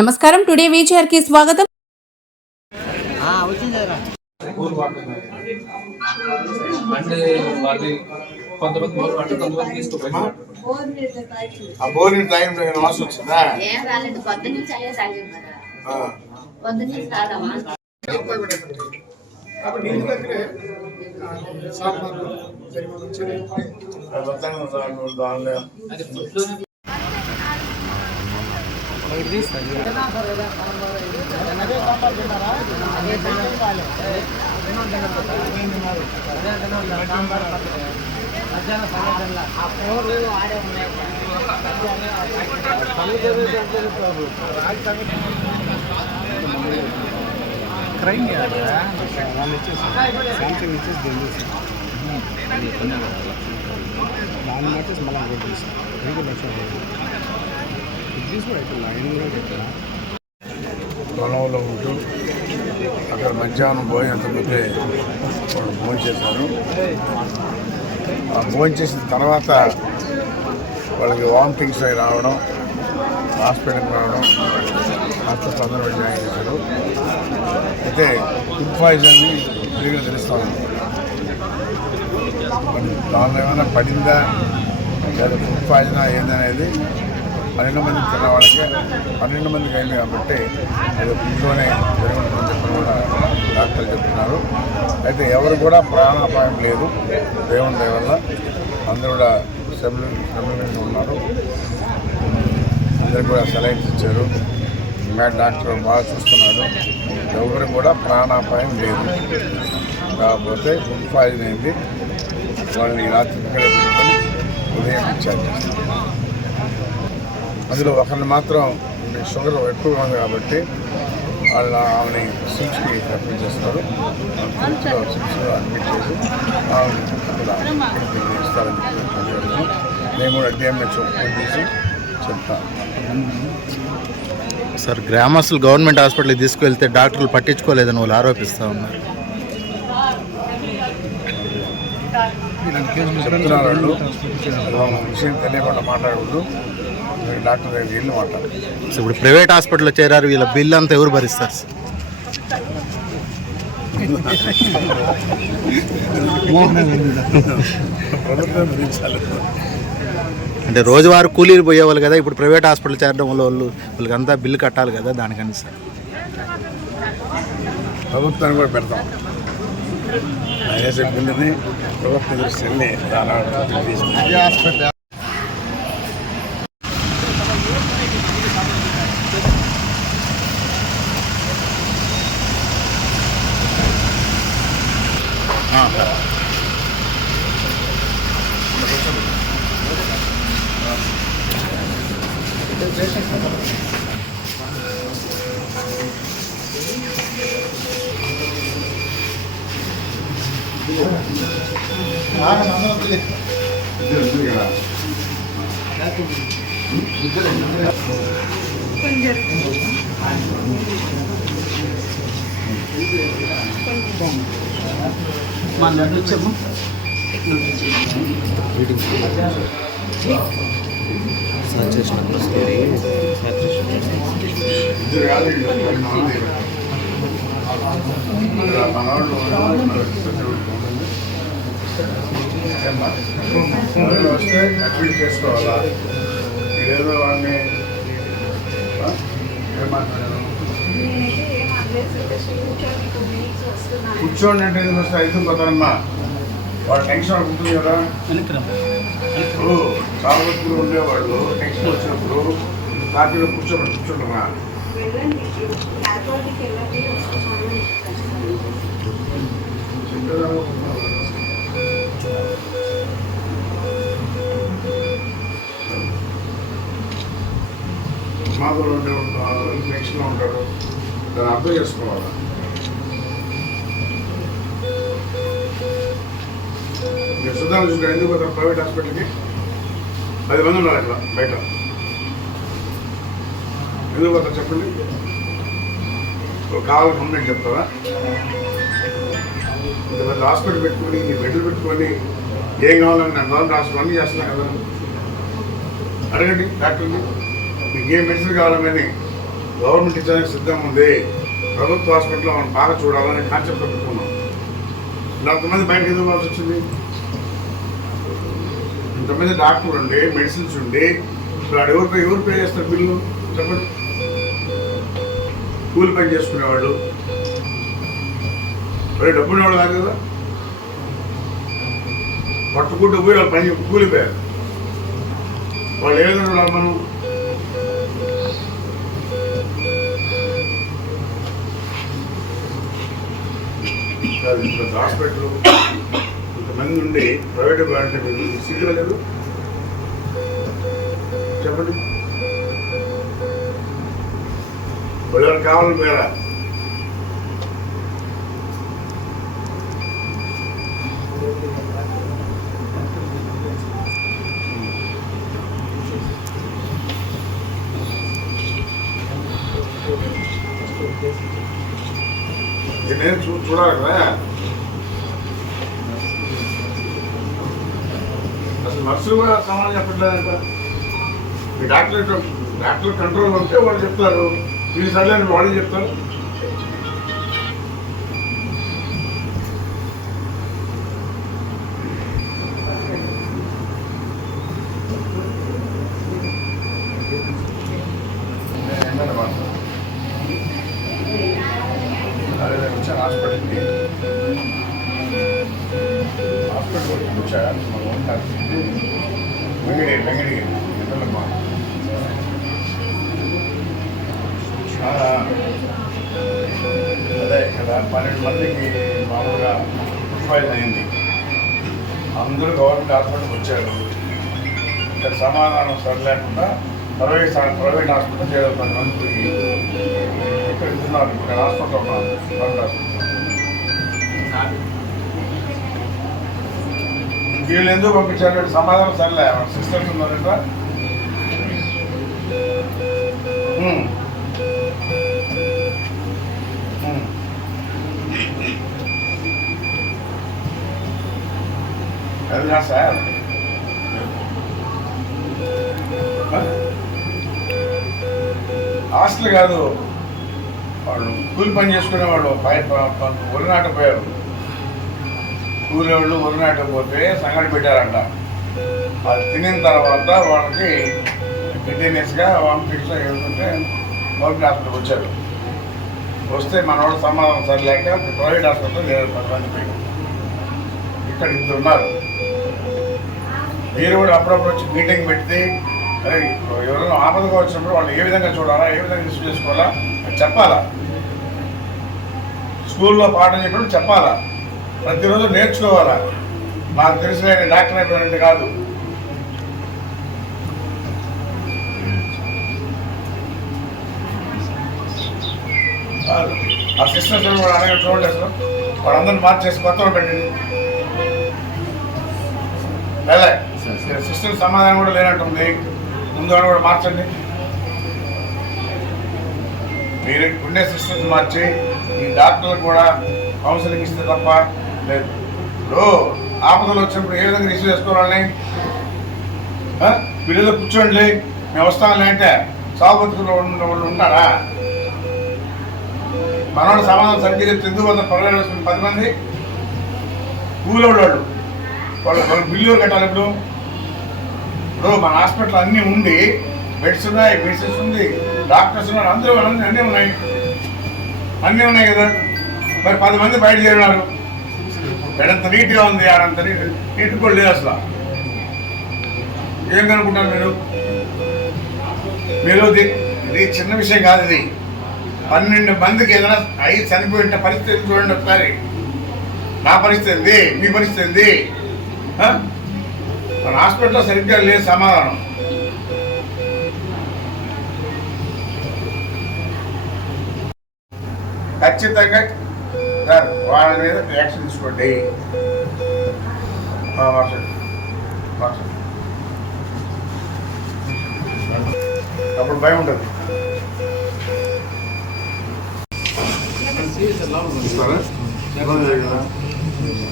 నమస్కారం, today feature కి స్వాగతం. క్రైమ్ వాళ్ళు ఇచ్చేసి శాంక్షన్ ఇచ్చేసి దాన్ని వచ్చేసి మళ్ళీ ఇంకోటి 5 లక్షలు ఇది కూడా అయితే లైన్ కూడా పెట్టా పొలంలో ఉంటూ అక్కడ మధ్యాహ్నం భోజనంతపోతే భోజనం చేశారు. ఆ భోజనం చేసిన తర్వాత వాళ్ళకి వామిటింగ్స్ అవి రావడం, హాస్పిటల్కి రావడం, హాస్పిటల్ అందరూ జాయిన్ చేశారు. అయితే ఫుడ్ పాయిజన్ తిరిగి తెలుస్తూ ఉంది. దానిలో ఏమైనా పడిందా లేదా ఫుడ్ పాయిజన్ ఏందనేది 12 మంది తిన్న వాళ్ళకి 12 మందికి అయింది కాబట్టి అది ఇంట్లోనే జరుగుతుందని చెప్పి కూడా డాక్టర్లు చెప్తున్నారు. అయితే ఎవరు కూడా ప్రాణాపాయం లేదు, దేవుని దయ వల్ల అందరూ కూడా సెమినరీగా ఉన్నారు. అందరికి కూడా సెలైన్స్ ఇచ్చారు. ఇంకా డాక్టర్ బాగా చూస్తున్నాడు. ఎవరికి కూడా ప్రాణాపాయం లేదు. కాకపోతే ఫుడ్ పాయిజన్ అయింది. వాళ్ళని రాత్రి ఇక్కడే పెట్టుకొని ఉదయం డిశ్చార్జ్ చేస్తారు. అందులో ఒకరిని మాత్రం షుగర్ ఎక్కువగా ఉంది కాబట్టి వాళ్ళు ఆమెని సిమ్స్కి రెఫర్ చేస్తారు. సిమ్స్లో అడ్మిట్ చేసి ఆమెను ఇస్తారని చెప్పి మేము కూడా డిఎంహెచ్ఓ తీసి చెప్తాం. సార్, గ్రామస్తులు గవర్నమెంట్ హాస్పిటల్కి తీసుకువెళ్తే డాక్టర్లు పట్టించుకోలేదని వాళ్ళు ఆరోపిస్తూ ఉన్నారు. చెప్తున్నారు వాళ్ళు. విషయం తెలియకుండా మాట్లాడకూడదు. డాక్టర్ దగ్గర వెళ్ళి మాట్లాడారు. ఇప్పుడు ప్రైవేట్ హాస్పిటల్లో చేరారు, వీళ్ళ బిల్ అంతా ఎవరు భరిస్తారు సార్? ప్రభుత్వం భరించాలి. అంటే రోజువారు కూలీలు పోయేవాళ్ళు కదా, ఇప్పుడు ప్రైవేట్ హాస్పిటల్ చేరడం వల్ల వాళ్ళకి అంతా బిల్లు కట్టాలి కదా, దానికని సార్ ప్రభుత్వాన్ని కూడా పెడతాం. వేసే బిల్లుని ప్రభుత్వం దృష్టి వెళ్ళి వస్తే అడ్మిట్ చేసుకోవాలా? ఏదో వాడిని కూర్చోండి అంటే వస్తే అయితే పోతారమ్మా. వాడు టెన్షన్ ఉంటుంది కదా. ఇప్పుడు చాలా వరకు ఉండేవాళ్ళు టెన్షన్ వచ్చినప్పుడు పార్టీలో కూర్చోండమ్మా. మాధులు ఉండే టెన్షన్లో ఉంటారు. దాన్ని అర్థం చేసుకోవాలి. మీరు సుధాలు చూసుకుంటే ఎందుకు పోతారు ప్రైవేట్ హాస్పిటల్కి? 10 మంది ఉన్నారు అట్లా బయట. ఎందుకు పోతారు చెప్పండి? కావాలని కంప్లైంట్ చెప్తారా? ఇంత పెద్ద హాస్పిటల్ పెట్టుకొని బెడ్లు పెట్టుకొని ఏం కావాలని నాకు కావాలని రాసుకొని చేస్తున్నా కదా. అడగండి డాక్టర్ని, మీకు ఏ మెడిసిన్ కావాలని గవర్నమెంట్ ఇచ్చడానికి సిద్ధంగా ఉంది, ప్రభుత్వ హాస్పిటల్లో మనం బాగా చూడాలనే కాన్సెప్ట్ పెట్టుకున్నాం. ఇంతమంది బయటకు ఎందుకు పోవాల్సి వచ్చింది? ఇంతమంది డాక్టర్లు ఉండి, మెడిసిన్స్ ఉండి, ఇప్పుడు ఎవరు పే చేస్తారు బిల్లు చెప్పండి? కూలి పని చేసుకునేవాళ్ళు, మరి డబ్బులు వాళ్ళు కాదు కదా, పట్టుకుంటూ పోయి వాళ్ళు పని కూలిపోయారు. వాళ్ళు ఏ విధంగా మనం హాస్పిటల్ కొంతమంది ఉండి ప్రైవేట్ అంటే సిగ్గులో లేదు చెప్పండి. వాళ్ళు ఎవరు కావాలని పోయారా? నేను చూడాలి కదా. అసలు నర్సులు కూడా సమానం చెప్పట్లేదంట. మీ డాక్టర్ కంట్రోల్ ఉంటే వాళ్ళు చెప్తారు, ఈ సర్లేని వాళ్ళు చెప్తారు. అదే వచ్చాను హాస్పిటల్కి వచ్చాను వెంగడి ఎంతమ్మా అదే కదా 12 మందికి మామూలుగా ఫుడ్ అయింది. అందరూ గవర్నమెంట్ హాస్పిటల్కి వచ్చారు. ఇక్కడ సమాధానం సరిలేకుండా ప్రైవేట్ హాస్పిటల్ చేయాలి. 10 మంది పోయి ఇక్కడ ఇస్తున్నారు. ఇక్కడ హాస్పిటల్ ఉన్నారు, గవర్నమెంట్ హాస్పిటల్. వీళ్ళు ఎందుకు పంపించారు? సమాధానం సరిలే. సిస్టర్స్ ఉన్నారంట. అది కాదు సార్, హాస్టల్ కాదు, వాళ్ళు కూలి పని చేసుకునేవాళ్ళు ఒరినాట పోయారు. కూలి వాళ్ళు ఒరినాట పోతే సంగటి పెట్టారంట. అది తినిన తర్వాత వాళ్ళకి కంటిన్యూస్గా వామిటింగ్స్ ఏమిటంటే గవర్నమెంట్ హాస్పిటల్కి వచ్చారు. వస్తే మన వాళ్ళు సమాధానం సరిలేక ప్రైవేట్ హాస్పిటల్ 10 మంది పోయి ఇక్కడ 2 ఉన్నారు. మీరు కూడా అప్పుడప్పుడు వచ్చి మీటింగ్ పెడితే అరే ఎవరైనా ఆపదగా వచ్చినప్పుడు వాళ్ళు ఏ విధంగా చూడాలా, ఏ విధంగా రిసీవ్ చేసుకోవాలా అని చెప్పాలా. స్కూల్లో పాఠం చెప్పడం చెప్పాలా, ప్రతిరోజు నేర్చుకోవాలా. నాకు తెలిసిన డాక్టర్ అయిపోయినట్టు కాదు. ఆ సిస్టర్స్ కూడా అడగ చూడండి, అసలు వాళ్ళందరినీ మార్చేసి కొత్తగా పెట్టండి. లేదా సిస్టర్ సమాధానం కూడా లేనట్టుంది. ముందు కూడా మార్చండి. మీరు ఉండే సిస్టర్స్ మార్చి ఈ డాక్టర్లకు కూడా కౌన్సిలింగ్ ఇస్తే తప్ప లేదు. ఇప్పుడు ఆపదలు వచ్చినప్పుడు ఏ విధంగా రిసీవ్ చేసుకోవాలని వీళ్ళలో కూర్చోండి, మేము వస్తామని అంటే సాగు బతుకులు వాళ్ళు ఉంటారా? మనవాళ్ళు సమాధానం సరిగ్గా చెప్తే ఎందుకు వంద పర్వాలేదు వస్తుంది. 10 మంది కూలోళ్ళు వాళ్ళు బిల్లు కట్టాలి. ఇప్పుడు మన హాస్పిటల్ అన్నీ ఉండి బెడ్స్ ఉన్నాయి, మెడిసిన్స్ ఉంది, డాక్టర్స్ ఉన్నారు, అందరూ అన్నీ ఉన్నాయి కదా. మరి 10 మంది బయట చేరినారు. ఎడంత నీట్గా ఉంది, ఆడంత నీట్ కూడా లేదు. అసలు ఏం కనుక్కుంటారు మీరు? ఇది చిన్న విషయం కాదు. ఇది 12 మందికి ఏదైనా అయి చనిపోయిన పరిస్థితి చూడండి ఒకసారి. నా పరిస్థితి ఏంది, మీ పరిస్థితి ఏంది? మన హాస్పిటల్లో సరిగ్గా లేదు సమాధానం. ఖచ్చితంగా సార్ వాళ్ళ మీద యాక్షన్ తీసుకోండి. అప్పుడు భయం ఉంటుంది.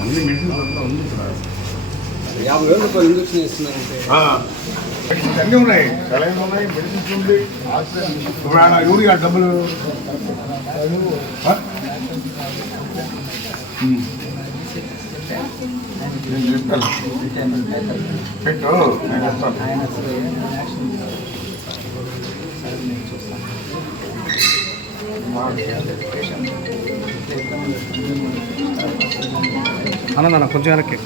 అన్ని మెడిసిన్స్ అంతా ఉంది. 50,000 రూపాయలు ఇంజక్షన్ ఇస్తున్నారంటే అన్నీ ఉన్నాయి, సెలైన్లు ఉన్నాయి, మెడిసిన్స్ ఉంది, ఆక్సిజన్. ఇప్పుడు ఆయన యూరియా డబ్బులు నేను చెప్తాను పెట్టు, నేను చెప్తాను. అన్న కొంచెం వెనక్కి.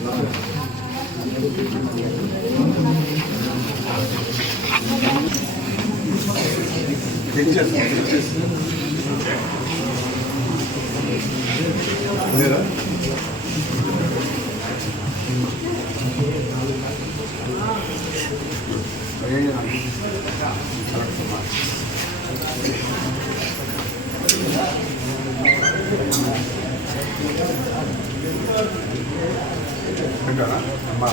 లేదా అమ్మా